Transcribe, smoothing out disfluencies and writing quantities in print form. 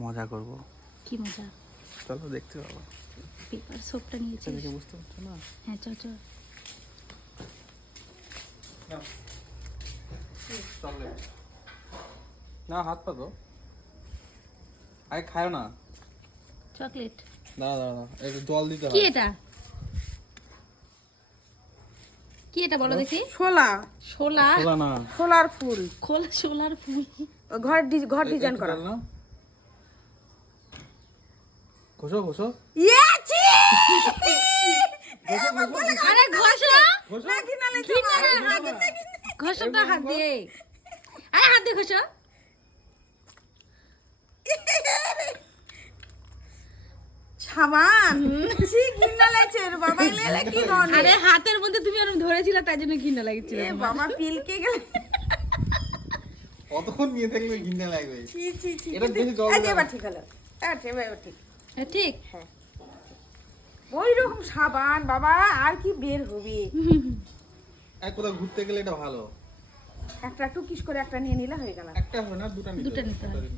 মজা করব। কি মজা? চলো দেখতে পাবো। পেপার সোপটা নিয়েছি। দেখে বুঝতে পারছো না? হ্যাঁ চ চ। চকলেট না, হাত পা তো আরে খায় না। চকলেট। দাঁড়া দাঁড়া, একটু জল দিতে কি হয়। এটা? কি এটা বলো দেখি? শোলা। শোলা? শোলা না, শোলার ফুল। খোলা শোলার ফুল। ঘর ডিজাইন করা। না ঘষো ঘষো ইয়াছি! আরে ঘষো। ঘষো। না ঘৃণা লাগছে ঘৃণা আমার। না, হাত দিতে ঘৃণা। ঘষো তো হাত দিয়ে। আরে হাত দিয়ে ঘষো। সাবান। ছি ঘৃণা লাগছে রে বাবা, এলে কি গনে? আরে হাতের মধ্যে তুমি ওরকম ধরেছিলে তাই জন্য ঘৃণা লাগছিল। এ বাবা পিলকে গেল। কতক্ষণ নিয়ে থাকলে ঘিন্না লাগবে। ছি ছি ছি। এটা বেশি জল এই যে দাও। এবার ঠিক হলো। এবার ঠিক। ঠিক। হ্যাঁ। ওই রকম সাবান বাবা, আর কি বের হবে? এক কোথাও ঘুরতে গেলে এটা ভালো। একটা টুকিস করে একটা নিয়ে নিলে হয়ে গেল। একটা হবে না, দুটা নিতে দুটা নিতে হবে। হবে।